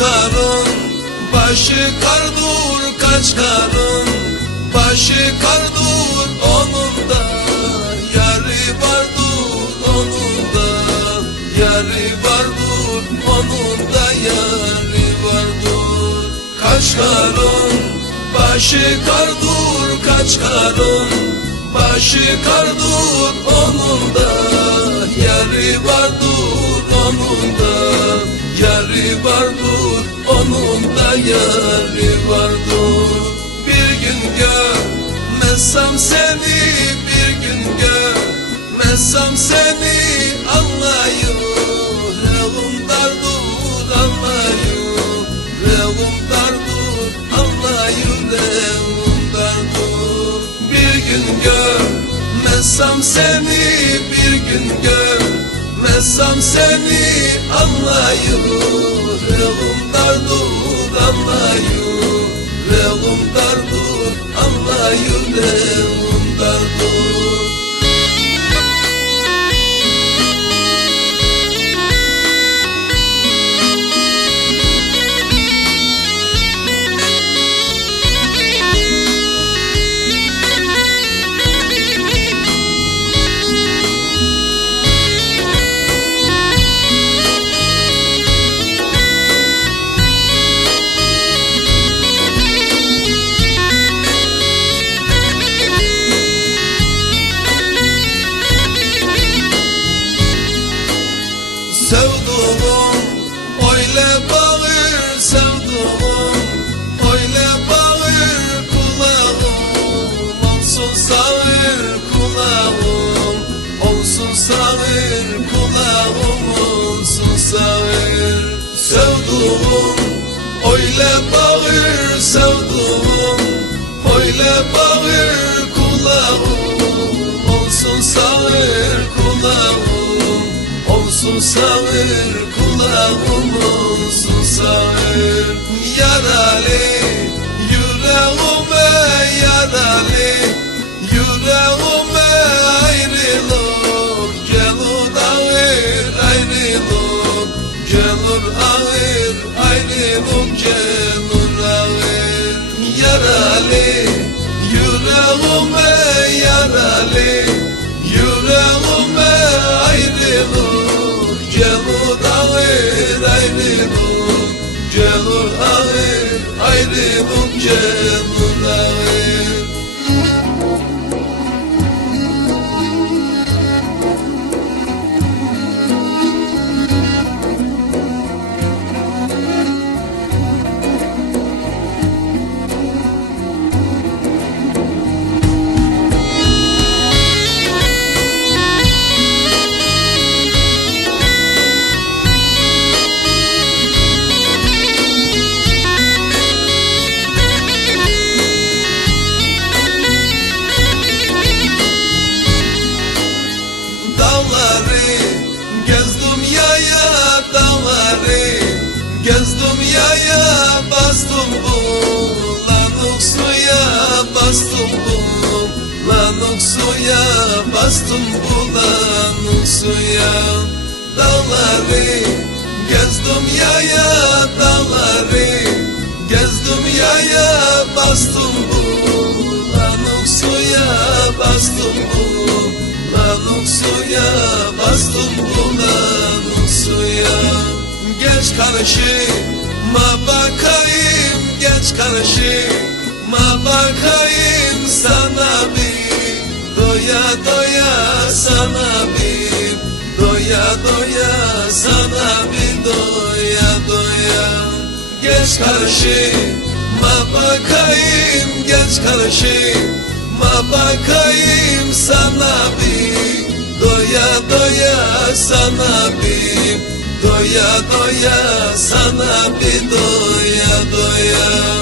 karın başı kardur kaç karın başı kardur onun da yarı vardır onun da yarı vardır onun da yarı vardır kaç karın başı kardur kaç karın başı kardur onun da yarı vardır onun da vardır onun da yarı vardır. Bir gün görmezsem seni bir gün görmezsem seni anlayın. Revum dardur anlayın. Revum dardur anlayın. Revum dardur bir gün görmezsem seni bir gün görmezsem seni anlayın Revum dardur anlayın Revum dardur anlayın Revum sevduğum öyle bağır sevduğum öyle bağır kulağım. Olsun sağır kulağım olsun sağır kulağım olsun sağır yaralı bulunca suya bastım bulanık suya. Dağları gezdim yaya dağları Gezdim yaya. Bastım bulanık suya bastım bulanık suya. Bastım bulanık suya. Geç karşıma bakayım. Geç karşıma bakayım. Sana bir Doya doya sana bir Doya doya sana bir doya doya. Geç karşıma bakayım geç karşıma bakayım sana bir Doya doya sana bir Doya doya sana bir doya doya